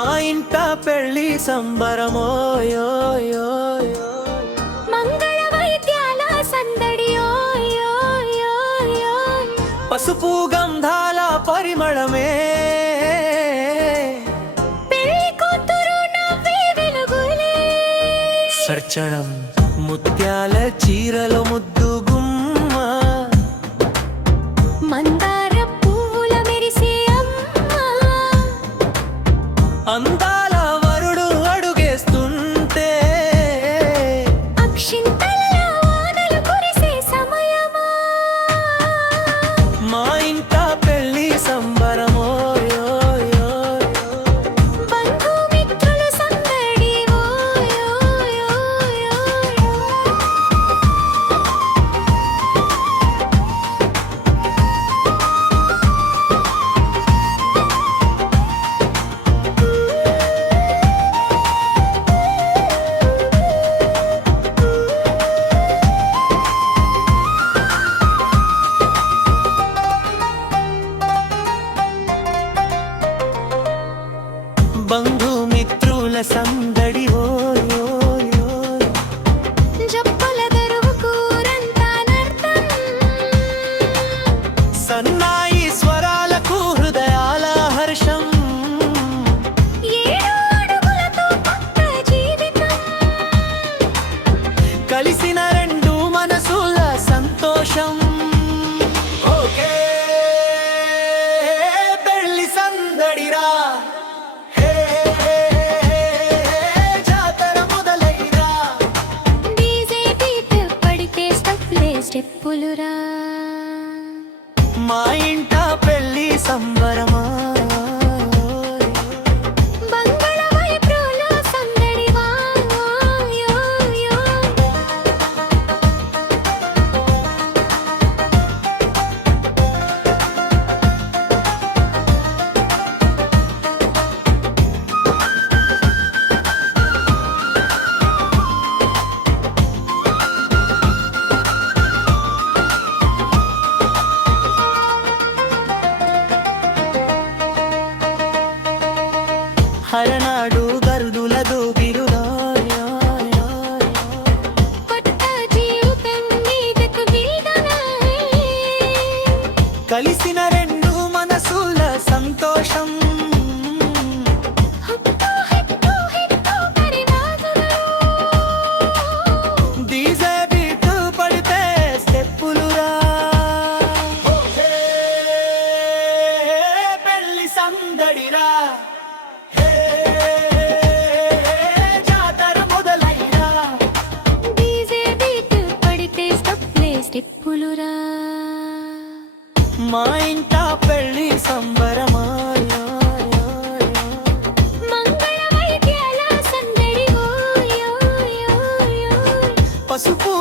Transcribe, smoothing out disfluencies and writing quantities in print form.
మా ఇంట పెళ్లి సంబరమోయో మంగళ వైద్యాల సందడియో పసుపు గంధాల పరిమళమే పెళ్లి కూతురు నవ్వే వెలుగులే సర్చడం ముత్యాల చీరలో ముద్దు గుమ్మ మందార పువ్వుల మెరిసే అమ్మ అందాల వరుడు అడుగేస్తుంటే అక్షింతల వానలు కురిసే సమయమా మా ఇంట పెళ్లి సంబరమోయో బంధుమిత్రుల సందడి బంధుమిత్రుల సందడి జప్పల దరువు కూరంతా నర్తం సన్నాయి స్వరాలకు హృదయాల హర్షం ఏడు అడుగులతో పక్క జీవితం కలిసిన రెండు మనసుల సంతోషం ఓకే పెళ్లి సందడిరా హే జాతర మొదలైరా డీజే బీట్ పడితే స్టెప్పులురా మా ఇంట పెళ్లి సంబరమా బంగళ వైబ్రోల సందడి హరనాడు గరుడులదు బిరుదా కొత్త జీవితం మీదకు వీడనాయ్ కలిసిన రెండు మనసుల సంతోషం హట్టు పరివాదులు డీజే బీట్ పడితే స్టెప్పులురా పెళ్లి సందడిరా హే జాతర మొదలైరా డీజే బీట్ పడితే స్టెప్పులురా మా ఇంట పెళ్లి సంబరమా మంగళ వైద్యాల సందడి పసుపు